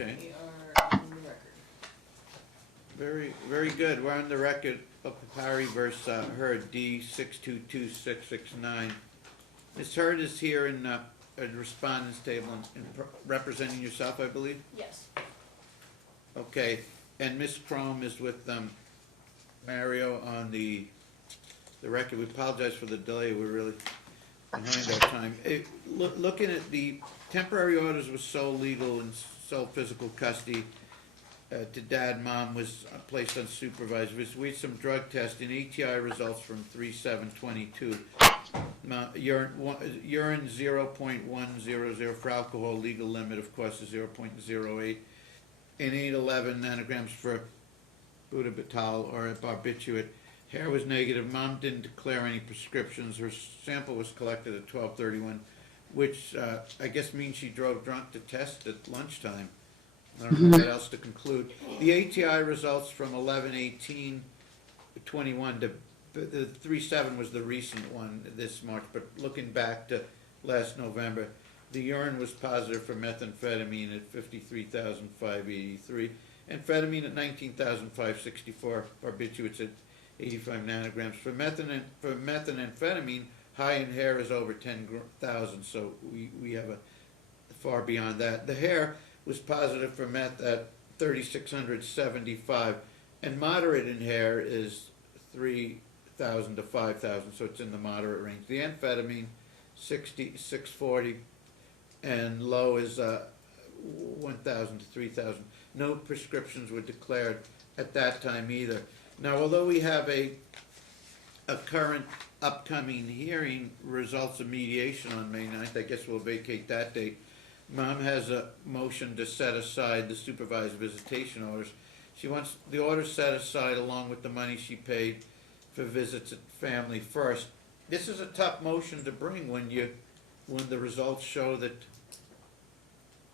Okay. We are on the record. Very, very good. We're on the record. Opipari versus Hurd, D 622669. Ms. Hurd is here in the respondent's table and representing yourself, I believe. Yes. Okay, and Ms. Chrome is with Mario on the record. We apologize for the delay. We're really behind our time. Looking at the temporary orders was sole legal and sole physical custody to dad. Mom was placed on supervised visit. We had some drug testing. ATI results from 3/7/22. Urine 0.100 for alcohol. Legal limit, of course, is 0.08. And 811 nanograms for butalbital or barbiturate. Hair was negative. Mom didn't declare any prescriptions. Her sample was collected at 12:31, which I guess means she drove drunk to test at lunchtime. I don't know what else to conclude. The ATI results from 11/18/21. The 3/7 was the recent one this March, but looking back to last November, the urine was positive for methamphetamine at 53,583, amphetamine at 19,564, barbiturates at 85 nanograms. For methamphetamine, high in hair is over 10,000, so we have a far beyond that. The hair was positive for meth at 3,675, and moderate in hair is 3,000 to 5,000, so it's in the moderate range. The amphetamine, 640, and low is 1,000 to 3,000. No prescriptions were declared at that time either. Now, although we have a current upcoming hearing, results of mediation on May 9th, I guess we'll vacate that date. Mom has a motion to set aside the supervised visitation orders. She wants the orders set aside along with the money she paid for visits at Family First. This is a tough motion to bring when the results show that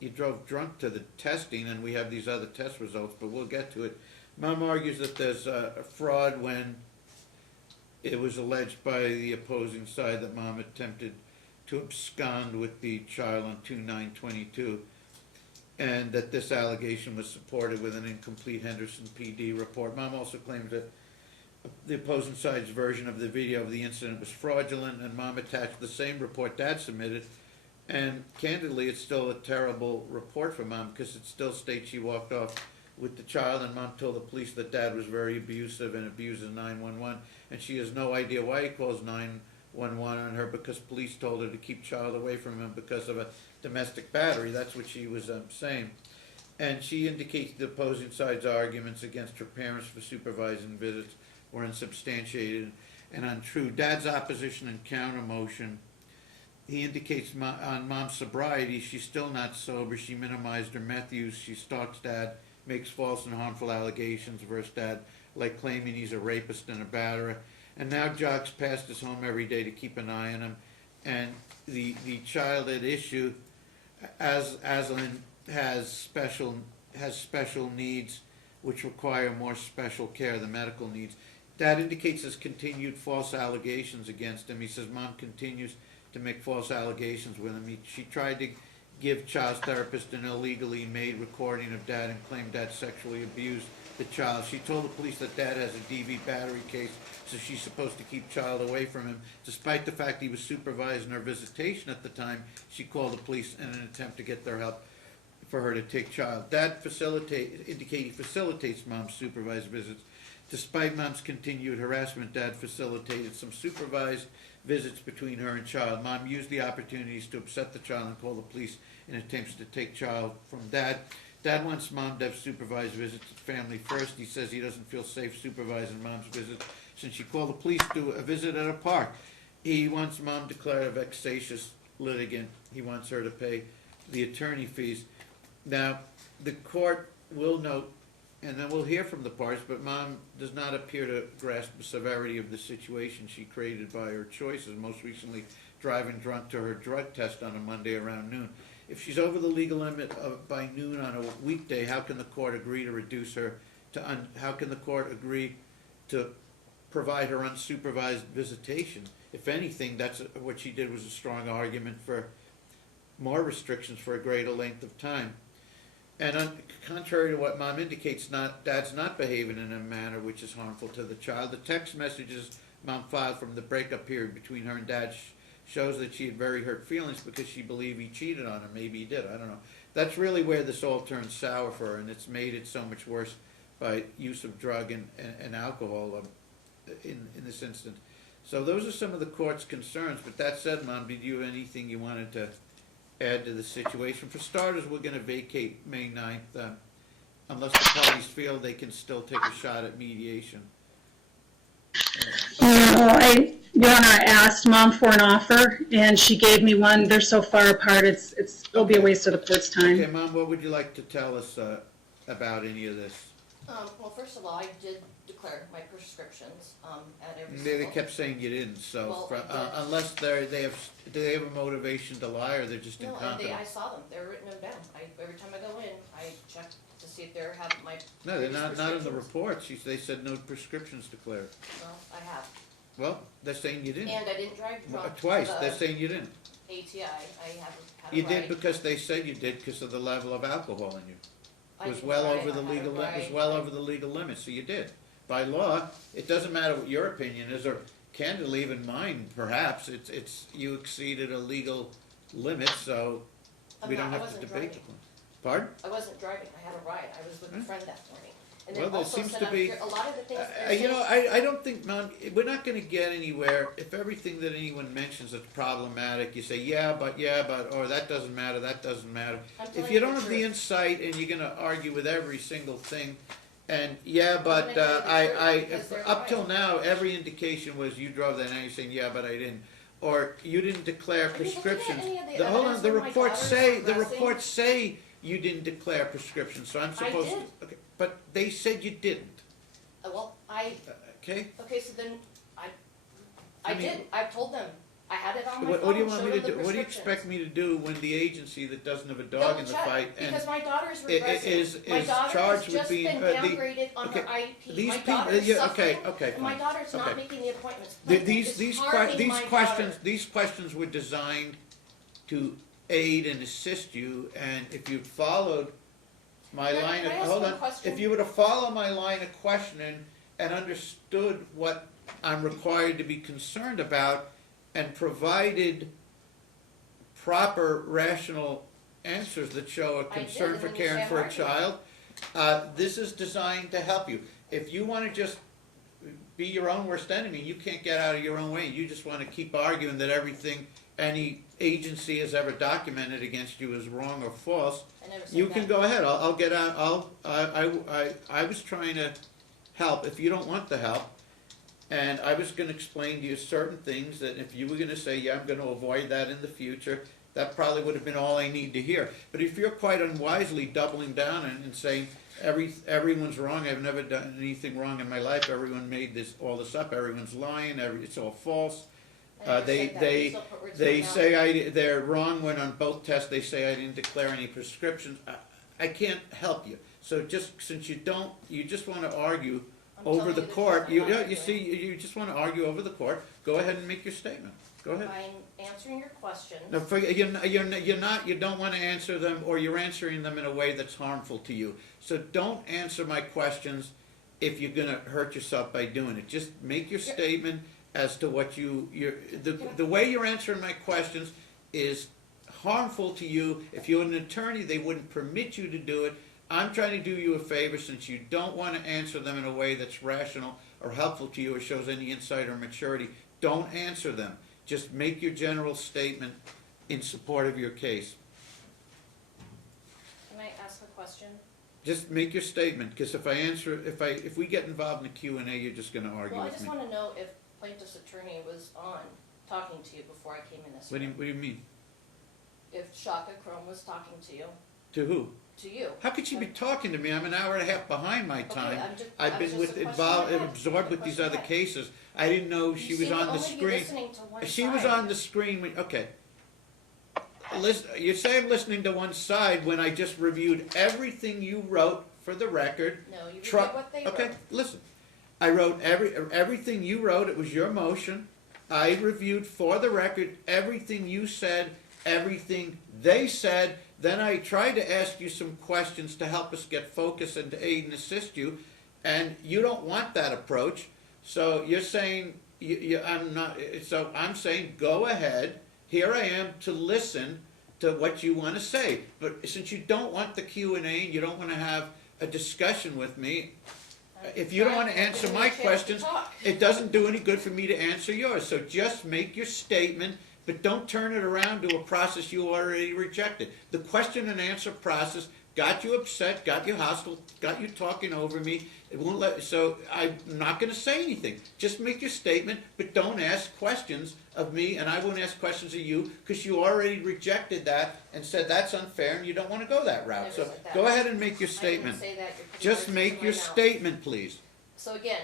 you drove drunk to the testing, and we have these other test results, but we'll get to it. Mom argues that there's a fraud when it was alleged by the opposing side that Mom attempted to abscond with the child on 2/9/22, and that this allegation was supported with an incomplete Henderson PD report. Mom also claims that the opposing side's version of the video of the incident was fraudulent, and Mom attached the same report Dad submitted, and candidly it's still a terrible report for Mom because it still states she walked off with the child, and Mom told the police that Dad was very abusive and abuses 911, and she has no idea why he calls 911 on her, because police told her to keep child away from him because of a domestic battery. That's what she was saying. And she indicates the opposing side's arguments against her parents for supervising visits were unsubstantiated and untrue. Dad's opposition and counter motion, he indicates on Mom's sobriety, she's still not sober. She minimized her meth use. She stalks Dad, makes false and harmful allegations versus Dad, like claiming he's a rapist and a batterer, and now jogs past his home every day to keep an eye on him. And the child at issue, Aslan, has special needs which require more special care, the medical needs. Dad indicates his continued false allegations against him. He says Mom continues to make false allegations with him. She tried to give child therapist an illegally made recording of Dad and claimed Dad sexually abused the child. She told the police that Dad has a DV battery case, so she's supposed to keep child away from him. Despite the fact he was supervising her visitation at the time, she called the police in an attempt to get their help for her to take child. Dad he facilitates Mom's supervised visits. Despite Mom's continued harassment, Dad facilitated some supervised visits between her and child. Mom used the opportunities to upset the child and call the police in attempts to take child from Dad. Dad wants Mom to have supervised visits at Family First. He says he doesn't feel safe supervising Mom's visits since she called the police to a visit at a park. He wants Mom declared a vexatious litigant. He wants her to pay the attorney fees. Now, the court will note, and then we'll hear from the parties, but Mom does not appear to grasp the severity of the situation she created by her choices, most recently driving drunk to her drug test on a Monday around noon. If she's over the legal limit by noon on a weekday, how can the court agree to reduce her to how can the court agree to provide her unsupervised visitation? If anything, that's what she did was a strong argument for more restrictions for a greater length of time. Contrary to what Mom indicates, Dad's not behaving in a manner which is harmful to the child. The text messages Mom filed from the breakup period between her and Dad shows that she had very hurt feelings because she believed he cheated on her. Maybe he did, I don't know. That's really where this all turned sour for her, and it's made it so much worse by use of drug and alcohol in this instance. So those are some of the court's concerns, but that said, Mom, did you have anything you wanted to add to the situation? For starters, we're going to vacate May 9th, unless the parties feel they can still take a shot at mediation. Your Honor, I asked Mom for an offer, and she gave me one. They're so far apart, it'll be a waste of the court's time. Okay, Mom, what would you like to tell us about any of this? Well, first of all, I did declare my prescriptions at every They single. kept saying you didn't, so Well, I did. unless do they have a motivation to lie, or they're just No, and incompetent? I saw them. They're written them down. Every time I go in, I check to see if they have my. No, they're previous not in the prescriptions. report. They said no prescriptions declared. Well, I have, Well, they're saying you didn't. and I didn't drive drunk. Twice, to they're the saying you didn't. ATI. I have a You ride. did because they said you did because of the level of alcohol in you. I It was didn't well drive, over the I had a legal, it was ride. well over the legal limit, so you did. By law, it doesn't matter what your opinion is, or candidly, even mine, perhaps, it's, you exceeded a legal limit, so we don't I have to wasn't debate driving. the point. Pardon? I wasn't driving. I had a ride. I was with a Hmm. friend that morning. And then Well, there also seems said to up be- here, a lot of the things they're You know, saying- I don't think, Mom, we're not gonna get anywhere, if everything that anyone mentions is problematic, you say, yeah, but, or that doesn't matter, that doesn't matter. I'm If telling you don't the have the truth. insight and you're gonna argue with every single thing, and, yeah, but, I'm gonna tell you the truth, because they're up till lying. now, every indication was you drove that, now you're saying, yeah, but I didn't. Or you didn't declare Are you looking at prescriptions. any of the Hold on, evidence the where my reports daughter's say, the progressing? reports say you didn't declare prescriptions, so I'm supposed to. did. Okay, but they said you didn't, Well, okay? okay, so then I I mean- did. I told them. I had it on my What phone. do you want showed me to them do? the What do you prescriptions. expect me to do when the agency that doesn't have a dog Double in the check, fight and because my daughter's i- regressing. is My daughter charged has with just being been downgraded on okay, her IEP. these My people, daughter is yeah, suffering, okay, and my fine. daughter's not Okay. making the appointments. These Plaintiff is harming my daughter. these questions were designed to aid and assist you, and if you followed my Can I- line of, can I ask hold one on, question? if you were to follow my line of questioning and understood what I'm required to be concerned about and provided proper rational answers that show a I did, concern and for then you caring say for a I'm child, this is designed to help you. If you wanna just be your own worst enemy, you can't get out of your own way, you just wanna keep arguing that everything any agency has ever documented against you is wrong or false, I never said you that. can go ahead, I'll get out, I was trying to help, if you don't want the help, and I was gonna explain to you certain things that if you were gonna say, yeah, I'm gonna avoid that in the future, that probably would have been all I need to hear. But if you're quite unwisely doubling down and saying, everyone's wrong, I've never done anything wrong in my life, everyone made all this up, everyone's lying, it's all false. I never They, said that. they, You still put words in they my mouth. say they're wrong when on both tests they say I didn't declare any prescriptions. I can't help you. So just, since you just wanna argue I'm over telling the you truth, court, I'm you not you arguing. see, you just wanna argue over the court, go ahead and make your statement, go ahead. I'm answering your questions. No, you don't wanna answer them, or you're answering them in a way that's harmful to you. So don't answer my questions if you're gonna hurt yourself by doing it. Just make your statement as to what the way you're answering my questions is harmful to you. If you're an attorney, they wouldn't permit you to do it. I'm trying to do you a favor, since you don't wanna answer them in a way that's rational or helpful to you or shows any insight or maturity. Don't answer them. Just make your general statement in support of your case. Can I ask a question? Just make your statement, because if we get involved in the Q&A, you're just gonna argue Well, I with just me. wanna know if plaintiff's attorney was on talking to you before I came in this What do room. you mean? If Shaka Chrome was talking to you, To who? to you. How could she be talking to me? I'm an hour and a half behind my time. I've been absorbed with these other cases. I didn't know she was on the screen. She was on the screen, okay. Listen, you say I'm listening to one side when I just reviewed everything you wrote for the record. No, you reviewed Tru- what they wrote. Okay, listen. I wrote everything you wrote, it was your motion. I reviewed for the record everything you said, everything they said. Then I tried to ask you some questions to help us get focused and to aid and assist you, and you don't want that approach. So you're saying, so I'm saying, go ahead, here I am to listen to what you want to say. But since you don't want the Q&A and you don't want to have a discussion with me, if you don't want to answer my questions, it doesn't do any good for me to answer yours. So just make your statement, but don't turn it around to a process you already rejected. The question and answer process got you upset, got you hostile, got you talking over me. It won't let. So I'm not going to say anything. Just make your statement, but don't ask questions of me, and I won't ask questions of you because you already rejected that and said that's unfair, and you don't want to go that route. So go ahead and make your statement. I didn't say that. You're putting Just words make into your my mouth. statement, please. So again,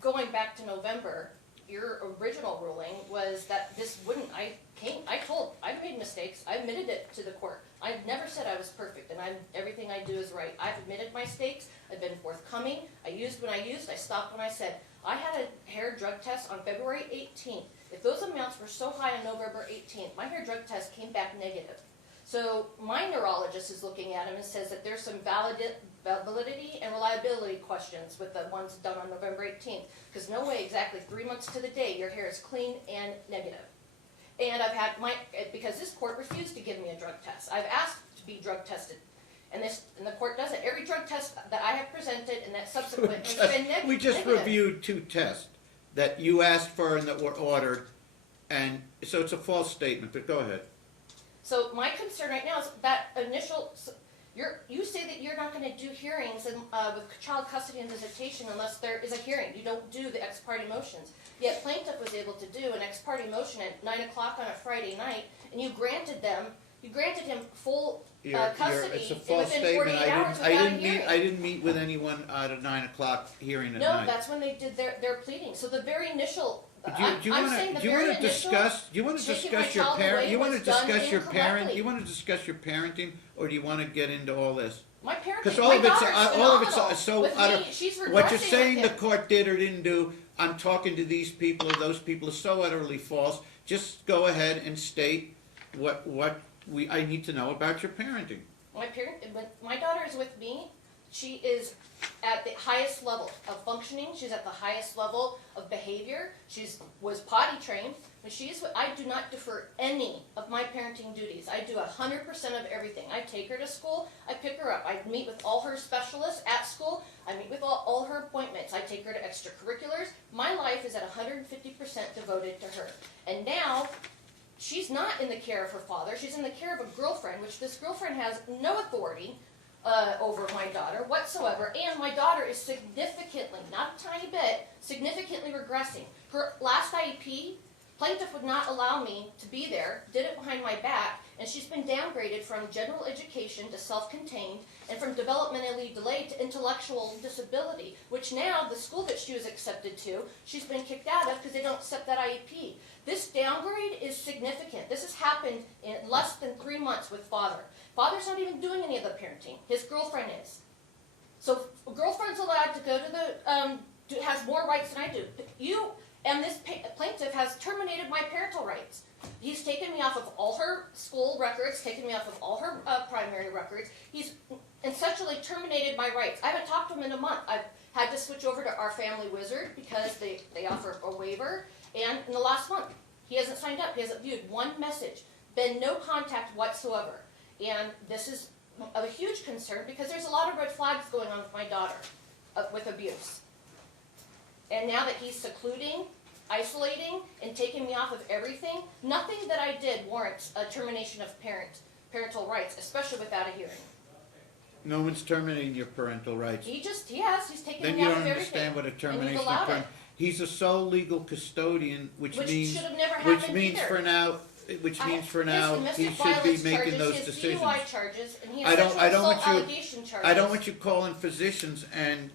going back to November, your original ruling was that this wouldn't, I made mistakes, I admitted it to the court. I've never said I was perfect, and everything I do is right. I've admitted my mistakes, I've been forthcoming, I used when I used, I stopped when I said. I had a hair drug test on February 18th. If those amounts were so high on November 18th, my hair drug test came back negative. So my neurologist is looking at him and says that there's some validity and reliability questions with the ones done on November 18th. Because no way exactly 3 months to the day your hair is clean and negative. And I've had because this court refused to give me a drug test. I've asked to be drug tested. And the court does it. Every drug test that I have presented and that subsequent has been negative. We just reviewed 2 tests that you asked for and that were ordered, and so it's a false statement, but go ahead. So my concern right now is that initial, you say that you're not going to do hearings with child custody and visitation unless there is a hearing. You don't do the ex parte motions. Yet plaintiff was able to do an ex parte motion at 9 o'clock on a Friday night, and you granted him full custody It's a false within statement. 48 hours without a hearing. I didn't meet with anyone at a 9 o'clock hearing at No, night. that's when they did their pleading. So the very initial. Do you want to discuss your parent? You want to discuss your parent? You want to discuss your parenting, or do you want to get into all this? My parenting. Because all of it's so with utter. me. She's What you're regressing saying with the him. court did or didn't do, I'm talking to these people or those people, is so utterly false. Just go ahead and state what I need to know about your parenting. When my daughter is with me, she is at the highest level of functioning. She's at the highest level of behavior. Was potty trained. I do not defer any of my parenting duties. I do 100% of everything. I take her to school. I pick her up. I meet with all her specialists at school. I meet with all her appointments. I take her to extracurriculars. My life is at 150% devoted to her. And now, she's not in the care of her father. She's in the care of a girlfriend, which this girlfriend has no authority over my daughter whatsoever. And my daughter is significantly, not a tiny bit, significantly regressing. Her last IEP, plaintiff would not allow me to be there, did it behind my back, and she's been downgraded from general education to self-contained and from developmentally delayed to intellectual disability, which now the school that she was accepted to, she's been kicked out of because they don't accept that IEP. This downgrade is significant. This has happened in less than 3 months with father. Father's not even doing any of the parenting. His girlfriend is. So a girlfriend's allowed to go to the, has more rights than I do. You and this plaintiff has terminated my parental rights. He's taken me off of all her school records, taken me off of all her primary records. He's essentially terminated my rights. I haven't talked to him in a month. I've had to switch over to Our Family Wizard because they offer a waiver. And in the last month, he hasn't signed up. He hasn't viewed one message. Been no contact whatsoever. And this is of a huge concern because there's a lot of red flags going on with my daughter with abuse. And now that he's secluding, isolating, and taking me off of everything, nothing that I did warrants a termination of parental rights, especially without a hearing. No one's terminating your parental rights. He's taking Then me you off don't of everything. understand what a termination of allowed it. parent. He's a sole legal custodian, which means should have never happened either. Which means for He now has he domestic should be violence making charges, those he has decisions. DUI charges, and he has I don't sexual want assault you- allegation charges. I don't want you calling physicians and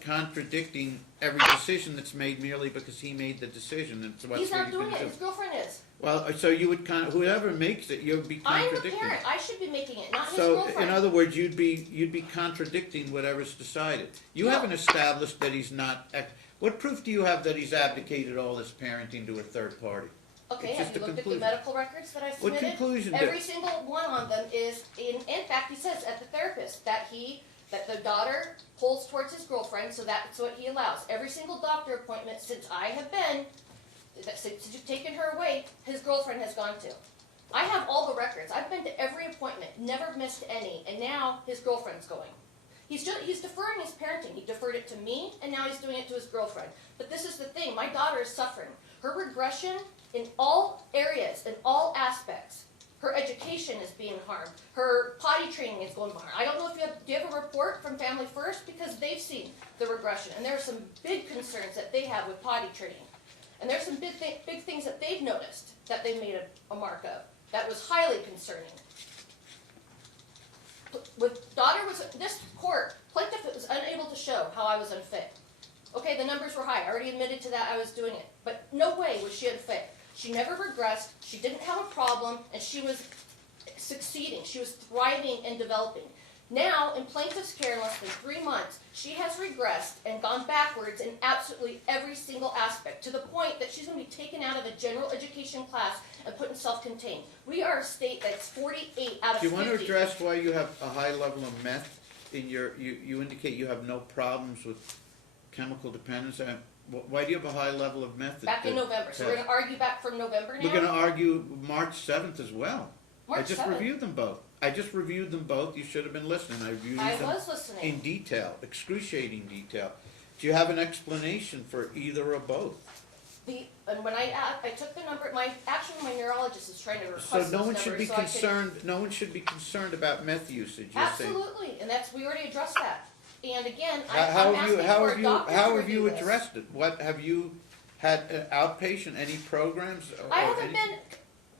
contradicting every decision that's made merely because he made the decision. That's what He's not you're doing gonna it. do. His girlfriend is. Well, so you would whoever makes it, you'll be I'm a contradicting. parent. I should be making it, not his So, girlfriend. in other words, you'd be contradicting whatever's decided. You No. haven't established that he's not. What proof do you have that he's abdicated all this parenting to a third party? Okay, It's have just you a looked at the conclusion. medical records that I What submitted? conclusion did- Every single one on them is, in fact, he says at the therapist that the daughter pulls towards his girlfriend, so that's what he allows. Every single doctor appointment since I have been, since you've taken her away, his girlfriend has gone to. I have all the records. I've been to every appointment, never missed any, and now his girlfriend's going. He's deferring his parenting. He deferred it to me, and now he's doing it to his girlfriend. But this is the thing, my daughter is suffering. Her regression in all areas, in all aspects. Her education is being harmed. Her potty training is going harmed. I don't know if do you have a report from Family First? Because they've seen the regression, and there are some big concerns that they have with potty training. And there's some big things that they've noticed that they've made a mark of. That was highly concerning. This court, plaintiff was unable to show how I was unfit. Okay, the numbers were high. I already admitted to that I was doing it. But no way was she unfit. She never regressed. She didn't have a problem, and she was succeeding. She was thriving and developing. Now, in plaintiff's care in less than 3 months, she has regressed and gone backwards in absolutely every single aspect, to the point that she's going to be taken out of a general education class and put in self-contained. We are a state that's 48 out of 50. Do you want to address why you have a high level of meth in you indicate you have no problems with chemical dependence? Why do you have a high level of meth? Back in November. So we're going to argue back from November now? We're going to argue March 7th as well. March I just 7th. reviewed them both. You should have been listening. I reviewed I them was listening. in detail, excruciating detail. Do you have an explanation for either or both? And when I took the number, my neurologist is trying to request So those no one numbers should be so I could- concerned. No one should be concerned about meth usage. You're saying. Absolutely, and we already addressed that. And again, How I'm have asking you for a doctor to how have review you this. addressed it? What have you had outpatient? Any programs? I or haven't anything? been.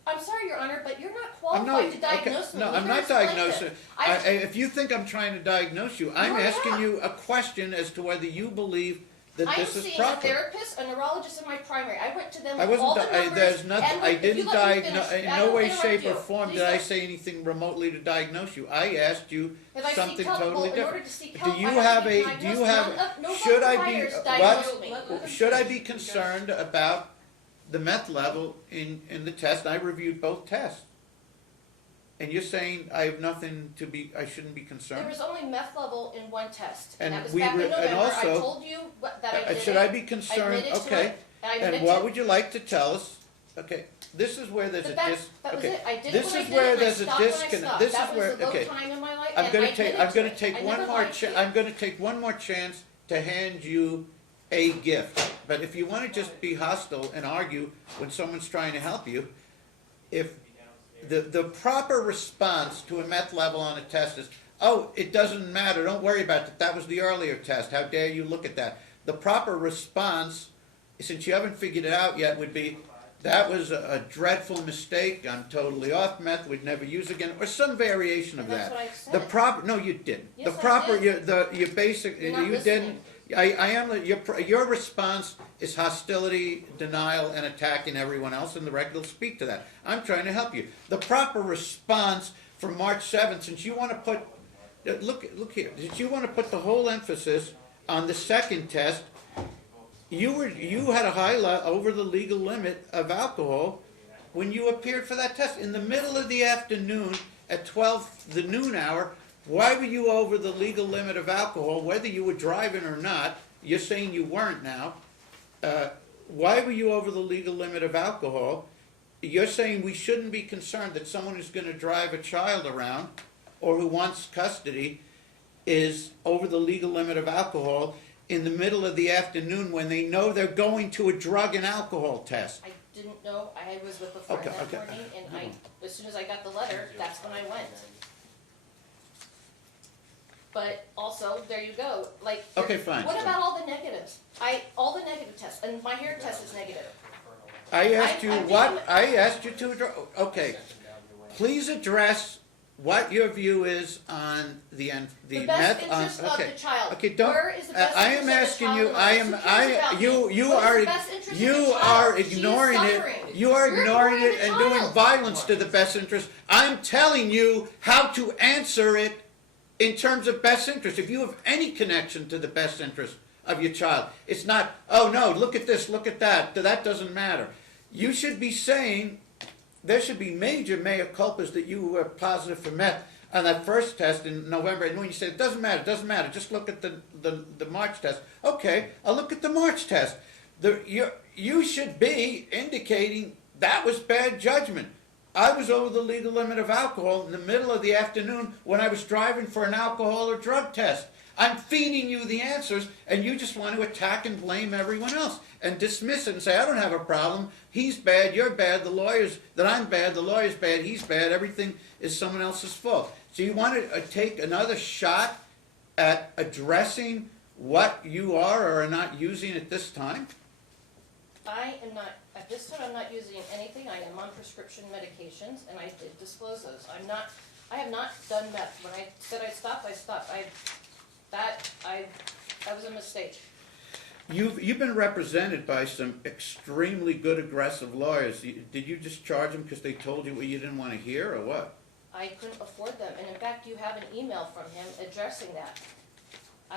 I'm sorry, Your Honor, but you're not I'm qualified to diagnose me. No, I'm Neither not is plaintiff. diagnosing. If you think I'm trying to diagnose you, I'm No, you're asking not. you a question as to whether you believe that I'm this is seeing proper. a therapist, a neurologist in my primary. I went to them I with all the wasn't. numbers. There's nothing. and I if you didn't let me diagnose. finish, In I no will way, interrupt shape, or you. form Please did I don't. say anything remotely to diagnose you. I asked you If I seek something help, totally in order different. to seek Do help, you I have to be a? Do you diagnosed. have? No Should I be? providers diagnosed me. Should I be concerned about the meth level in the test? I reviewed both tests. And you're saying I have nothing to be, I shouldn't be concerned? There was only meth level in one test, And and that was we back were- in and November. I also- told you that I did Should it. I be concerned? admitted to Okay. it, and I And admit what to- would you like to tell us? Okay, this is where there's But a that dis. was Okay, it. I did this it when I is did where it, and I there's a stopped when I disconnect. stopped. This That is was where the low okay. time in my life, I'm and gonna I take. admitted I'm to gonna it. take I one never more. lied to you. I'm gonna take one more chance to hand you a gift. But if you want to just be hostile and argue when someone's trying to help you, if the proper response to a meth level on a test is, oh, it doesn't matter, don't worry about it, that was the earlier test, how dare you look at that. The proper response, since you haven't figured it out yet, would be, that was a dreadful mistake, I'm totally off meth, would never use again, or some variation of And that's that. what I said. The proper, no, you didn't. Yes, The I proper, did. your basic, You're not you listening. didn't. I am, your response is hostility, denial, and attacking everyone else, and the record will speak to that. I'm trying to help you. The proper response for March 7th, since you want to put, look here, since you want to put the whole emphasis on the second test, you had a high over the legal limit of alcohol when you appeared for that test. In the middle of the afternoon, at 12, the noon hour, why were you over the legal limit of alcohol, whether you were driving or not? You're saying you weren't now. Why were you over the legal limit of alcohol? You're saying we shouldn't be concerned that someone who's going to drive a child around or who wants custody is over the legal limit of alcohol in the middle of the afternoon when they know they're going to a drug and alcohol test. I didn't know. I was with a friend Okay, that okay. morning, and as soon as I got the letter, that's when I went. But also, there you go. Like, Okay, fine. What about all the negatives? All the negative tests, and my hair test is negative. I asked you I'm what, being- I asked you to address, okay. Please address what your view is on the The best meth, interest of okay. the child. Okay, don't, Where is the best I am interest of the asking child you, in life? Who cares about you me? are, What is the best interest of the you child? are She is ignoring it. suffering. You are You're ignoring it the and doing child. violence to the best interest. I'm telling you how to answer it in terms of best interest. If you have any connection to the best interest of your child, it's not, oh no, look at this, look at that, that doesn't matter. you should be saying there should be major mea culpas that you were positive for meth on that first test in November. And when you say it doesn't matter, just look at the March test. Okay, I'll look at the March test. You should be indicating that was bad judgment. I was over the legal limit of alcohol in the middle of the afternoon when I was driving for an alcohol or drug test. I'm feeding you the answers, and you just want to attack and blame everyone else and dismiss it and say, I don't have a problem. He's bad, you're bad, the lawyer's bad, he's bad, everything is someone else's fault. So you want to take another shot at addressing what you are or are not using at this time? I am not, at this time, I'm not using anything. I am on prescription medications, and I did disclose those. I have not done meth. When I said I stopped, I stopped. That was a mistake. You've been represented by some extremely good, aggressive lawyers. Did you just charge them because they told you what you didn't want to hear, or what? I couldn't afford them, and in fact, you have an email from him addressing that.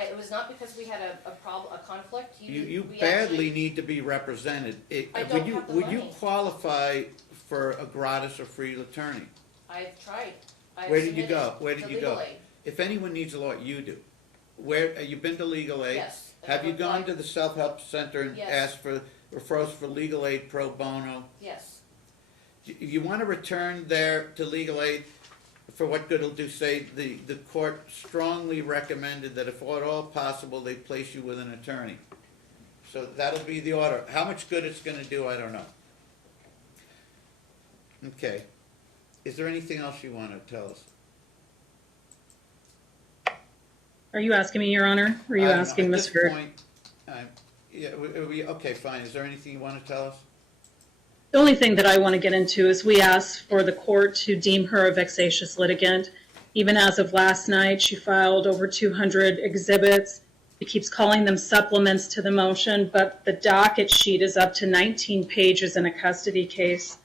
It was not because we had a problem, a conflict. You badly need to be represented. I don't have the Would money. you qualify for a gratis or free attorney? I've tried. Where did you go? Where did to you go? legal aid. If anyone needs a lawyer, you do. Where you've been to legal aid? Yes. Have you gone applied. to the self-help center and Yes. asked for referrals for legal aid pro bono? Yes. You want to return there to legal aid, for what good it'll do, say the court strongly recommended that if at all possible, they place you with an attorney. So that'll be the order. How much good it's going to do, I don't know. Okay. Is there anything else you want to tell us? Are you asking me, Your Honor? Or are you I don't know. asking At Ms. this Hurd? point, okay, fine. Is there anything you want to tell us? The only thing that I want to get into is we asked for the court to deem her a vexatious litigant. Even as of last night, she filed over 200 exhibits. She keeps calling them supplements to the motion, but the docket sheet is up to 19 pages in a custody case.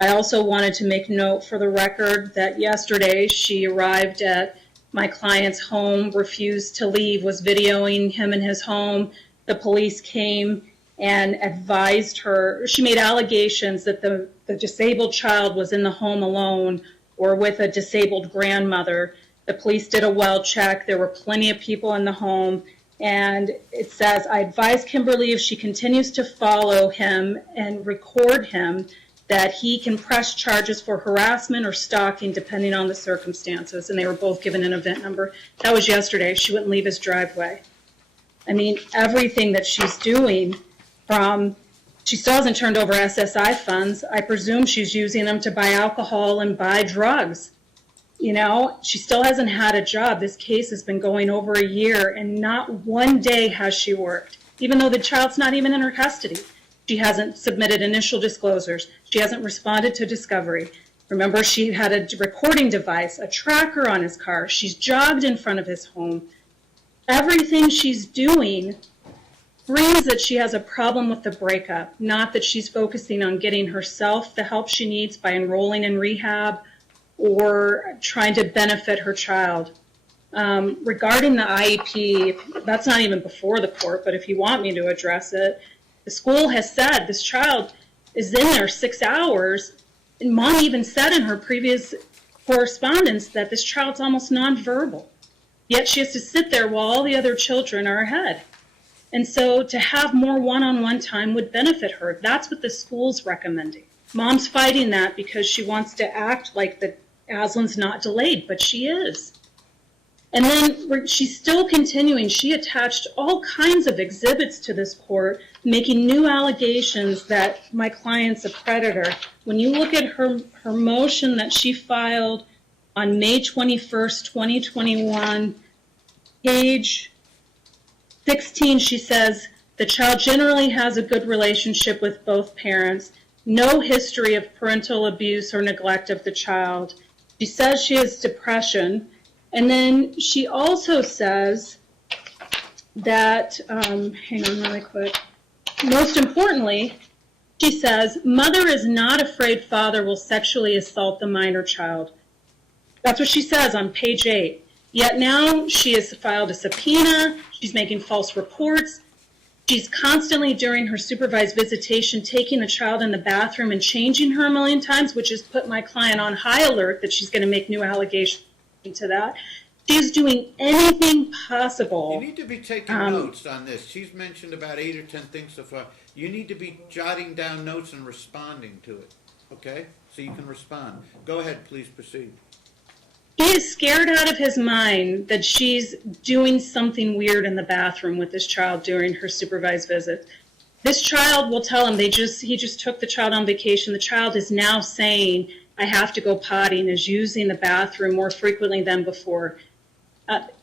I also wanted to make note for the record that yesterday she arrived at my client's home, refused to leave, was videoing him in his home. The police came and advised her. She made allegations that the disabled child was in the home alone or with a disabled grandmother. The police did a well check. There were plenty of people in the home. And it says, I advise Kymberlie if she continues to follow him and record him, that he can press charges for harassment or stalking depending on the circumstances. And they were both given an event number. That was yesterday. She wouldn't leave his driveway. I mean, everything that she's doing, she still hasn't turned over SSI funds. I presume she's using them to buy alcohol and buy drugs. You know, she still hasn't had a job. This case has been going over a year, and not one day has she worked, even though the child's not even in her custody. She hasn't submitted initial disclosures. She hasn't responded to discovery. Remember, she had a recording device, a tracker on his car. She's jogged in front of his home. Everything she's doing screams that she has a problem with the breakup, not that she's focusing on getting herself the help she needs by enrolling in rehab or trying to benefit her child. Regarding the IEP, that's not even before the court, but if you want me to address it, the school has said this child is in there 6 hours, and Mom even said in her previous correspondence that this child's almost nonverbal. Yet she has to sit there while all the other children are ahead. And so to have more one-on-one time would benefit her. That's what the school's recommending. Mom's fighting that because she wants to act like the Aslan's not delayed, but she is. And then she's still continuing. She attached all kinds of exhibits to this court, making new allegations that my client's a predator. When you look at her motion that she filed on May 21st, 2021, page 16, she says, the child generally has a good relationship with both parents, no history of parental abuse or neglect of the child. She says she has depression. And then she also says that, hang on really quick, most importantly, she says, mother is not afraid father will sexually assault the minor child. That's what she says on page 8. Yet now she has filed a subpoena, she's making false reports. She's constantly, during her supervised visitation, taking the child in the bathroom and changing her a million times, which has put my client on high alert that she's going to make new allegations to that. She's doing anything possible. You need to be taking notes on this. She's mentioned about 8 or 10 things so far. You need to be jotting down notes and responding to it, okay? So you can respond. Go ahead, please proceed. He is scared out of his mind that she's doing something weird in the bathroom with this child during her supervised visit. This child will tell him he just took the child on vacation. The child is now saying, I have to go potty, and is using the bathroom more frequently than before. But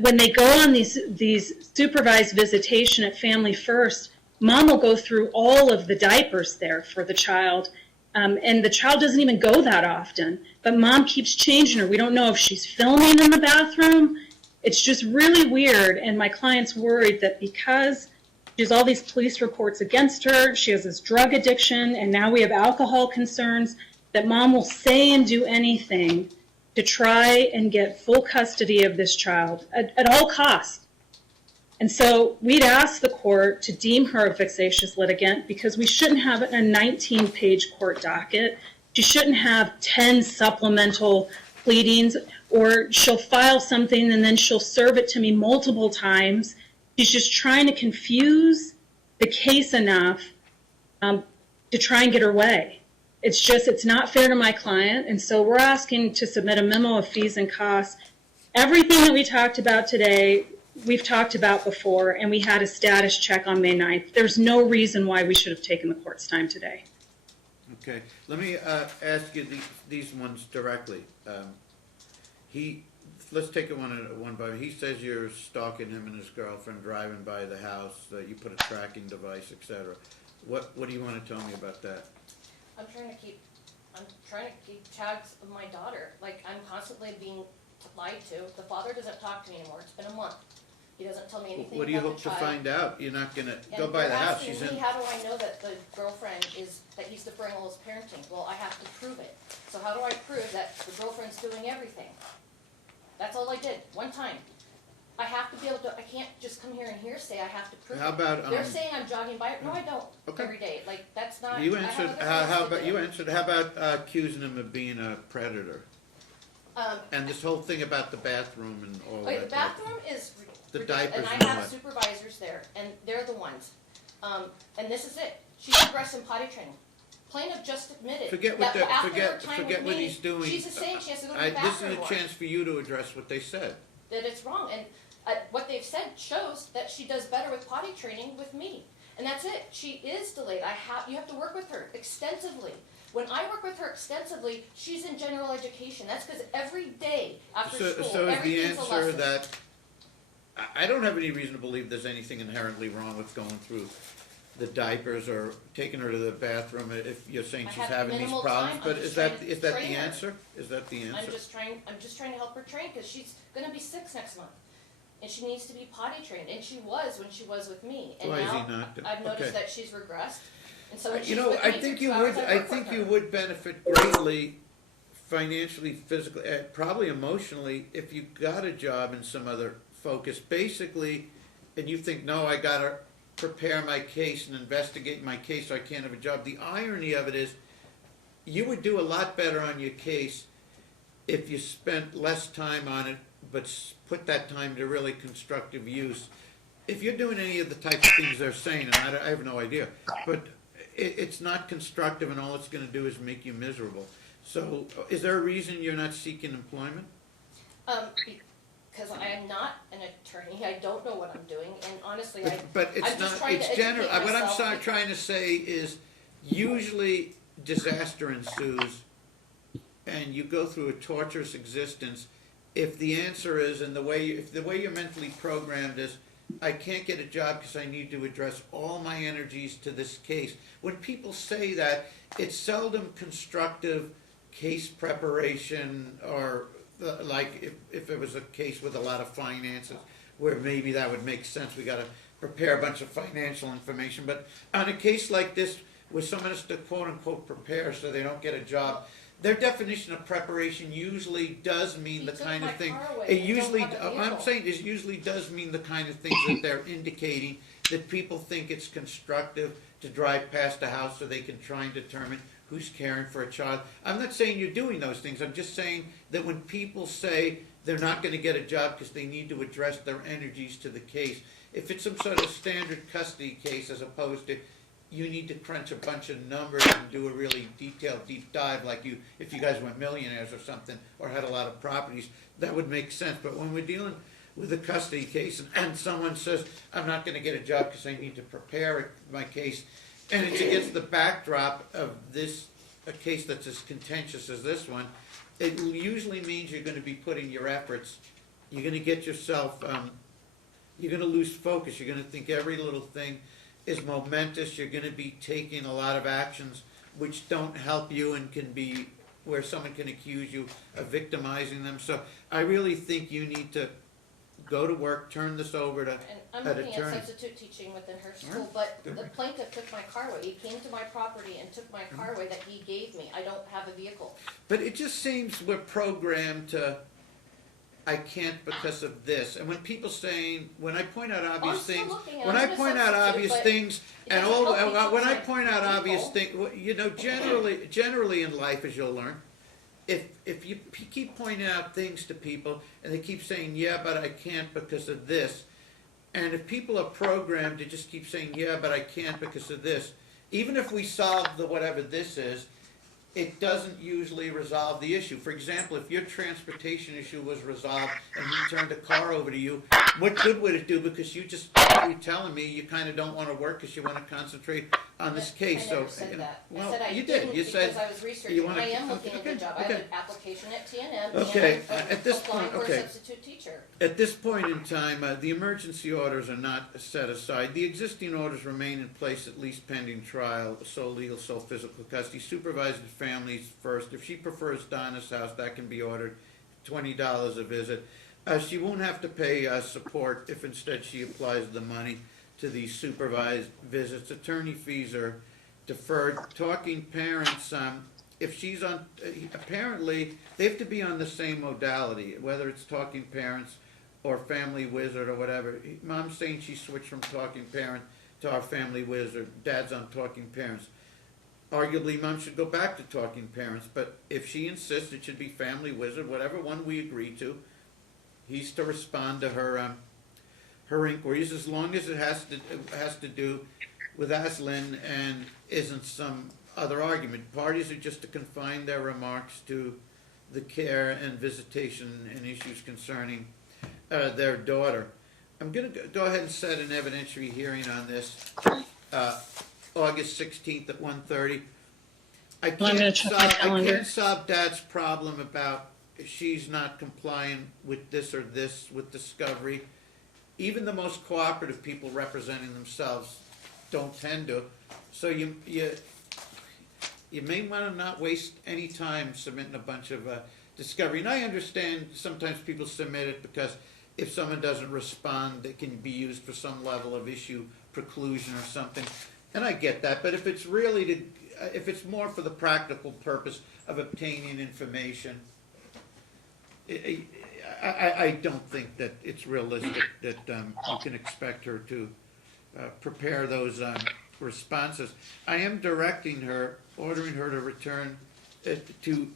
when they go on these supervised visitation at Family First, mom will go through all of the diapers there for the child. And the child doesn't even go that often, but mom keeps changing her. We don't know if she's filming in the bathroom. It's just really weird, and my client's worried that because she has all these police reports against her, she has this drug addiction, and now we have alcohol concerns, that mom will say and do anything to try and get full custody of this child at all costs. And so we'd ask the court to deem her a vexatious litigant because we shouldn't have a 19-page court docket. She shouldn't have 10 supplemental pleadings, or she'll file something and then she'll serve it to me multiple times. She's just trying to confuse the case enough to try and get her way. It's not fair to my client, and so we're asking to submit a memo of fees and costs. Everything that we talked about today, we've talked about before, and we had a status check on May 9th. There's no reason why we should have taken the court's time today. Okay, let me ask you these ones directly. Let's take it one by one. He says you're stalking him and his girlfriend driving by the house, that you put a tracking device, etc. What do you want to tell me about that? I'm trying to keep tabs of my daughter. Like, I'm constantly being lied to. The father doesn't talk to me anymore. It's been a month. He doesn't tell me anything What do you about hope the to child. find out? You're not going to And go by the they're house. asking She's me, in. how do I know that the girlfriend that he's deferring all his parenting? Well, I have to prove it. So how do I prove that the girlfriend's doing everything? That's all I did, one time. I have to be able to, I can't just come here and hearsay, I have to prove How it. about, They're saying I'm jogging by, no I don't, Okay. every day, like, that's not. You I have answered. other things How to about do. you answered? How about accusing him of being a predator? And this whole thing about the bathroom and all Okay, that. the bathroom is The ridiculous, diapers and I and have what? supervisors there, and they're the ones. And this is it, she's aggressive potty training. Plaintiff just admitted Forget that what after her time forget with what me, he's doing. she's saying she has to go to the This is bathroom a more. chance for you to address what they said. That it's wrong, and what they've said shows that she does better with potty training with me, and that's it. She is delayed. You have to work with her extensively. When I work with her extensively, she's in general education. That's because every day after school, So is the everything's a answer lesson. that I don't have any reason to believe there's anything inherently wrong with going through the diapers or taking her to the bathroom if you're saying I she's have having these minimal problems. time. But I'm is just that trying to is that the train her. answer? Is that the answer? I'm just trying to help her train because she's gonna be 6 next month, and she needs to be potty trained, and she was when she was with me, and Why is now he not? I've noticed Okay. that she's regressed, and so when she's You know, with I me think for you 2 would. hours, I work think with you her. would benefit greatly, financially, physically, probably emotionally, if you got a job in some other focus. Basically, and you think, no, I gotta prepare my case and investigate my case, so I can't have a job. The irony of it is, you would do a lot better on your case if you spent less time on it, but put that time to really constructive use. If you're doing any of the types of things they're saying, and I have no idea, but it's not constructive, and all it's going to do is make you miserable. So, is there a reason you're not seeking employment? Because I am not an attorney, I don't know what I'm doing, and honestly, But it's I'm just not. trying It's to general. educate What I'm myself. trying to say is, usually disaster ensues, and you go through a torturous existence. If the answer is, and if the way you're mentally programmed is, I can't get a job because I need to address all my energies to this case. When people say that, it's seldom constructive case preparation, or like if it was a case with a lot of finances, where maybe that would make sense. We got to prepare a bunch of financial information. But on a case like this, where someone has to quote unquote prepare so they don't get a job, their definition of preparation usually does mean He the took kind my of thing. car away. It I don't usually, have a what I'm vehicle. saying is usually does mean the kind of things that they're indicating, that people think it's constructive to drive past a house so they can try and determine who's caring for a child. I'm not saying you're doing those things, I'm just saying that when people say they're not gonna get a job because they need to address their energies to the case, if it's some sort of standard custody case as opposed to you need to crunch a bunch of numbers and do a really detailed deep dive like you, if you guys were millionaires or something, or had a lot of properties, that would make sense. But when we're dealing with a custody case and someone says, I'm not gonna get a job because I need to prepare my case, and it's against the backdrop of this, a case that's as contentious as this one, it usually means you're gonna be putting your efforts, you're gonna get yourself, you're gonna lose focus, you're gonna think every little thing is momentous, you're gonna be taking a lot of actions which don't help you and can be where someone can accuse you of victimizing them. So I really think you need to go to work, turn this over to And I'm an looking at attorney. substitute teaching within her school, but the plaintiff took my car away. He came to my property and took my car away that he gave me. I don't have a vehicle. But it just seems we're programmed to, I can't because of this. And when people saying, when I point out obvious I'm still things, looking, and when I'm I gonna point out substitute, obvious but things, it and doesn't all, help me when I teach point out my obvious people. things, you know, generally in life, as you'll learn, if you keep pointing out things to people and they keep saying, yeah, but I can't because of this, and if people are programmed to just keep saying, yeah, but I can't because of this, even if we solve the whatever this is, it doesn't usually resolve the issue. For example, if your transportation issue was resolved and he turned a car over to you, what good would it do? Because you're telling me you kind of don't want to work because you want to concentrate on this case. I never So, said you know, that. well, I said I you didn't did. You said because I was researching. you wanna- I am looking at okay, the job. I okay. have an application at TNM. Okay, And I'm at this applying point, for okay. a substitute teacher. At this point in time, the emergency orders are not set aside. The existing orders remain in place at least pending trial, sole legal, sole physical custody. Supervised families first. If she prefers Donna's house, that can be ordered, $20 a visit. She won't have to pay support if instead she applies the money to these supervised visits. Attorney fees are deferred. Talking parents, if she's on, apparently, they have to be on the same modality, whether it's Talking Parents or Family Wizard or whatever. Mom's saying she switched from Talking Parent to our Family Wizard. Dad's on Talking Parents. Arguably, Mom should go back to Talking Parents, but if she insists it should be Family Wizard, whatever one we agree to, he's to respond to her her inquiries, as long as it has to do with Aslin and isn't some other argument. Parties are just to confine their remarks to the care and visitation and issues concerning their daughter. I'm going to go ahead and set an evidentiary hearing on this, August 16th at 1:30. I can't solve Dad's problem about she's not complying with this or this with discovery. Even the most cooperative people representing themselves don't tend to. So you may want to not waste any time submitting a bunch of discovery. And I understand sometimes people submit it because if someone doesn't respond, it can be used for some level of issue preclusion or something. And I get that, but if it's really if it's more for the practical purpose of obtaining information, I don't think that it's realistic that you can expect her to prepare those responses. I am directing her, ordering her to return to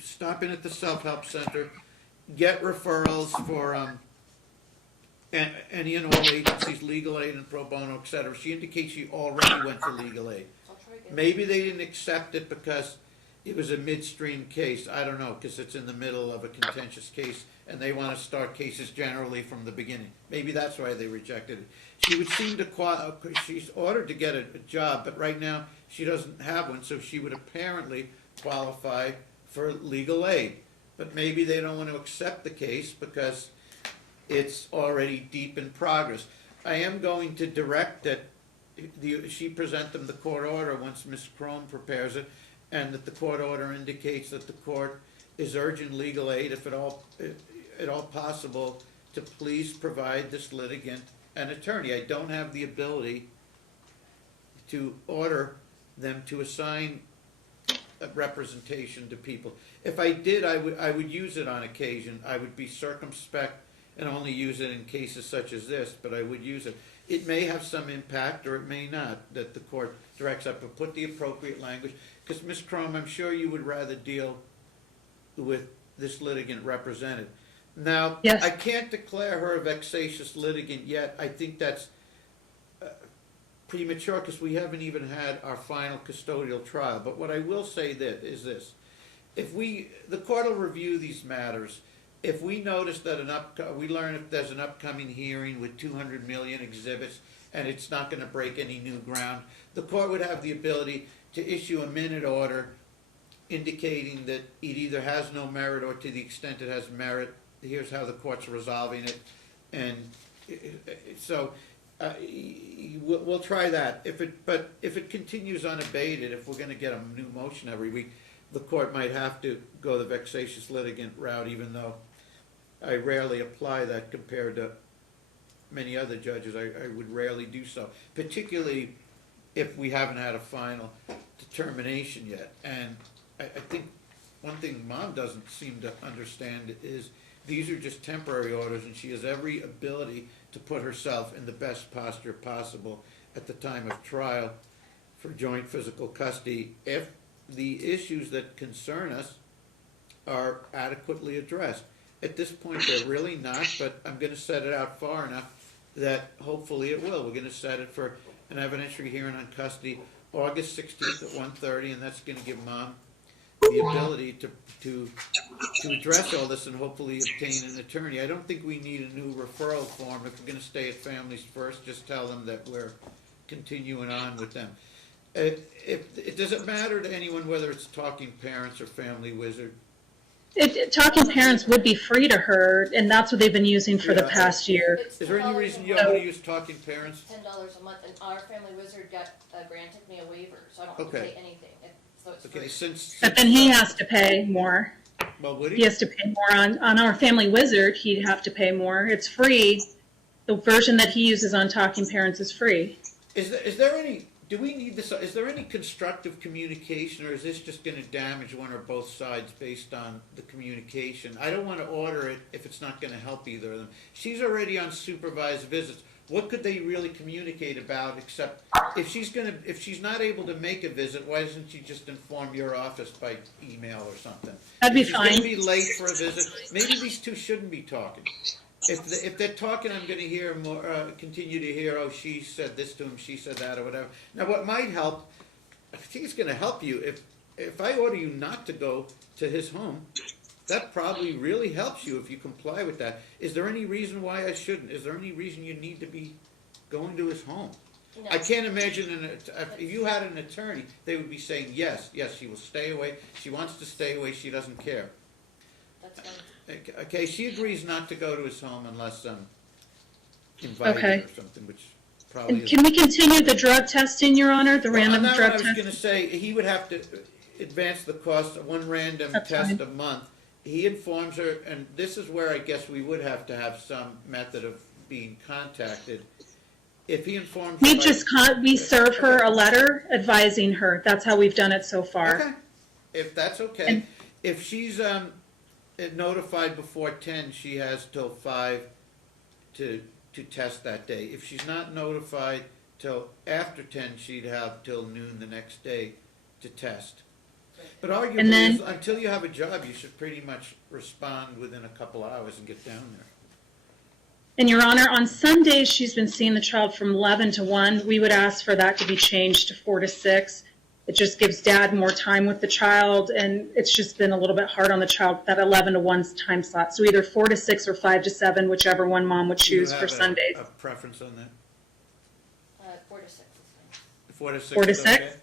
stop in at the self-help center, get referrals for any and all agencies, legal aid and pro bono, etc. She indicates she already went for legal aid. I'll try again. Maybe they didn't accept it because it was a midstream case. I don't know, because it's in the middle of a contentious case and they want to start cases generally from the beginning. Maybe that's why they rejected it. She would seem to she's ordered to get a job, but right now she doesn't have one, so she would apparently qualify for legal aid. But maybe they don't want to accept the case because it's already deep in progress. I am going to direct that she present them the court order once Ms. Crone prepares it, and that the court order indicates that the court is urging legal aid, if at all possible, to please provide this litigant an attorney. I don't have the ability to order them to assign representation to people. If I did, I would use it on occasion. I would be circumspect and only use it in cases such as this, but I would use it. It may have some impact, or it may not, that the court directs up, but put the appropriate language. Because, Ms. Crum, I'm sure you would rather deal with this litigant represented. Now, Yes. I can't declare her a vexatious litigant yet. I think that's premature because we haven't even had our final custodial trial. But what I will say is this: the court will review these matters. If we notice that we learn if there's an upcoming hearing with 200 million exhibits and it's not going to break any new ground, the court would have the ability to issue a minute order indicating that it either has no merit or to the extent it has merit, here's how the court's resolving it. And so we'll try that. But if it continues unabated, if we're going to get a new motion every week, the court might have to go the vexatious litigant route, even though I rarely apply that compared to many other judges. I would rarely do so, particularly if we haven't had a final determination yet. And I think one thing Mom doesn't seem to understand is these are just temporary orders, and she has every ability to put herself in the best posture possible at the time of trial for joint physical custody if the issues that concern us are adequately addressed. At this point, they're really not, but I'm going to set it out far enough that hopefully it will. We're going to set it for an evidentiary hearing on custody August 16th at 1:30, and that's going to give Mom the ability to address all this and hopefully obtain an attorney. I don't think we need a new referral form. If we're going to stay at Families First, just tell them that we're continuing on with them. Does it matter to anyone whether it's Talking Parents or Family Wizard? Talking Parents would be free to her, and that's what they've been using for the past year. It's Is there any $10 reason a you month. want to use Talking Parents? $10 a month, and our Family Wizard granted me a waiver, so I don't have to Okay. pay anything. So it's Okay, free. since But then he has to pay more. well, would He he? has to pay more on our Family Wizard. He'd have to pay more. It's free. The version that he uses on Talking Parents is free. Is there any? Do we need this? Is there any constructive communication, or is this just going to damage one or both sides based on the communication? I don't want to order it if it's not going to help either of them. She's already on supervised visits. What could they really communicate about except if she's not able to make a visit, why doesn't she just inform your office by email or something? That'd be If she's going fine. to be late for a visit, maybe these two shouldn't be talking. If they're talking, I'm going to hear more. Continue to hear. Oh, she said this to him. She said that, or whatever. Now, what might help? I think it's going to help you if I order you not to go to his home. That probably really helps you if you comply with that. Is there any reason why I shouldn't? Is there any reason you need to be going to his home? No. I can't imagine if you had an attorney, they would be saying yes, she will stay away. She wants to stay away. She doesn't care. That's fine. Okay, she agrees not to go to his home unless invited Okay. or something, which probably And is. can we continue the drug testing, Your Honor? The random On that drug one, I was test? going to say he would have to advance the cost of one random That's test fine. a month. He informs her, and this is where I guess we would have to have some method of being contacted. If he informs her, We serve her a letter advising her. That's how we've done it so far. okay, if that's okay. And- If she's notified before 10, she has till 5 to test that day. If she's not notified till after 10, she'd have till noon the next day to test. But arguably, And then- until you have a job, you should pretty much respond within a couple hours and get down there. And Your Honor, on Sundays, she's been seeing the child from 11 to 1. We would ask for that to be changed to 4 to 6. It just gives Dad more time with the child, and it's just been a little bit hard on the child, that 11 to 1 time slot. So either 4 to 6 or 5 to 7, whichever one Mom would Do you choose have for Sundays. a preference on that? 4 to 6 is fine. 4 to 6? 4 to is 6? okay?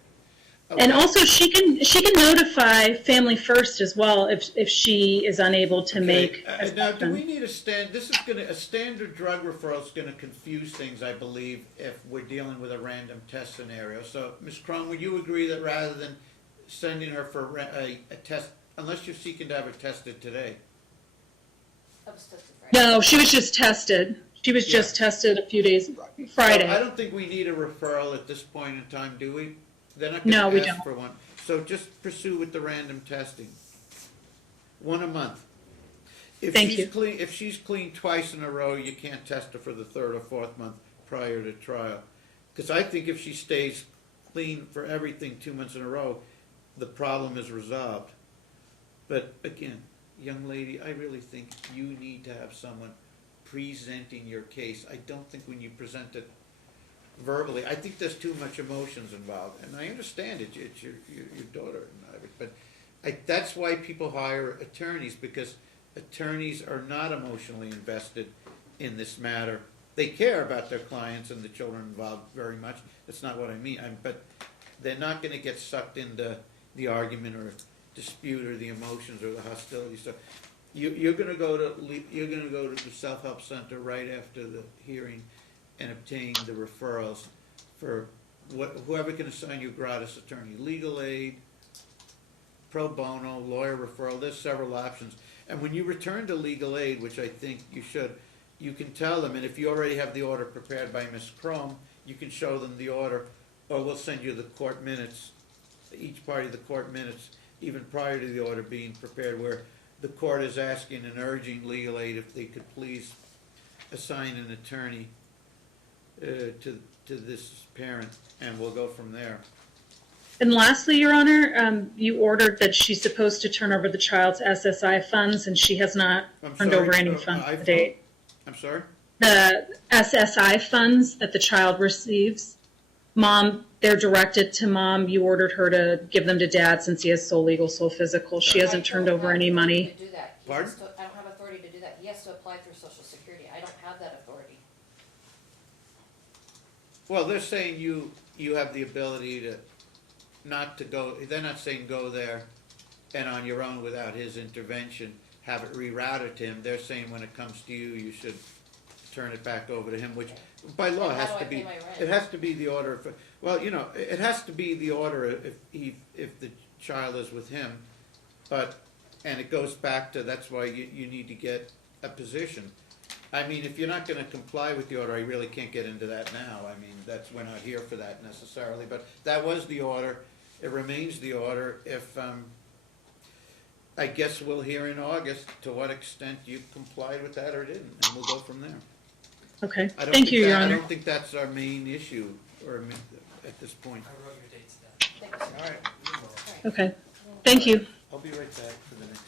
And Okay. also, she can notify Family First as well if she is unable to make Okay, a now, do session. we need a standard drug referral is gonna confuse things, I believe, if we're dealing with a random test scenario. So, Ms. Crum, would you agree that rather than sending her for a test, unless you're seeking to have her tested today? I was tested Friday. No, she was just tested. She was just tested a few days, I Friday. don't think we need a referral at this point in time, do we? They're not No, gonna we ask don't. for one. So just pursue with the random testing. 1 a month. If Thank she's you. clean, if she's clean twice in a row, you can't test her for the 3rd or 4th month prior to trial. Because I think if she stays clean for everything 2 months in a row, the problem is resolved. But again, young lady, I really think you need to have someone presenting your case. I don't think when you present it verbally, I think there's too much emotions involved. And I understand it, it's your daughter, but that's why people hire attorneys, because attorneys are not emotionally invested in this matter. They care about their clients and the children involved very much. That's not what I mean. But they're not going to get sucked into the argument or dispute or the emotions or the hostility. So you're going to go to the self-help center right after the hearing and obtain the referrals for whoever can assign you gratis attorney, legal aid, pro bono, lawyer referral. There's several options. And when you return to legal aid, which I think you should, you can tell them, and if you already have the order prepared by Ms. Chrome, you can show them the order, or we'll send you the court minutes, each party the court minutes, even prior to the order being prepared, where the court is asking and urging legal aid if they could please assign an attorney to this parent, and we'll go from there. And lastly, Your Honor, you ordered that she's supposed to turn over the child's SSI funds, and she has not turned over any funds to date. I'm sorry? The SSI funds that the child receives, Mom, they're directed to Mom. You ordered her to give them to Dad since he has sole legal, sole physical. She hasn't turned over any money. To do that. Pardon? I don't have authority to do that. He has to apply through Social Security. I don't have that authority. Well, they're saying you have the ability to not to go, they're not saying go there and on your own without his intervention, have it rerouted to him. They're saying when it comes to you, you should turn it back over to him, which by law And how has do to I be, pay my rent? it has to be the order for, well, you know, it has to be the order if the child is with him, but, and it goes back to, that's why you need to get a position. I mean, if you're not gonna comply with the order, I really can't get into that now. I mean, we're not here for that necessarily, but that was the order. It remains the order. If, I guess we'll hear in August to what extent you complied with that or didn't, and we'll go from there. Okay. I don't Thank think you, Your I Honor. don't think that's our main issue, or at this point. I wrote your dates down. Thank you, sir. All right, Okay. Thank you. I'll be right back for the next.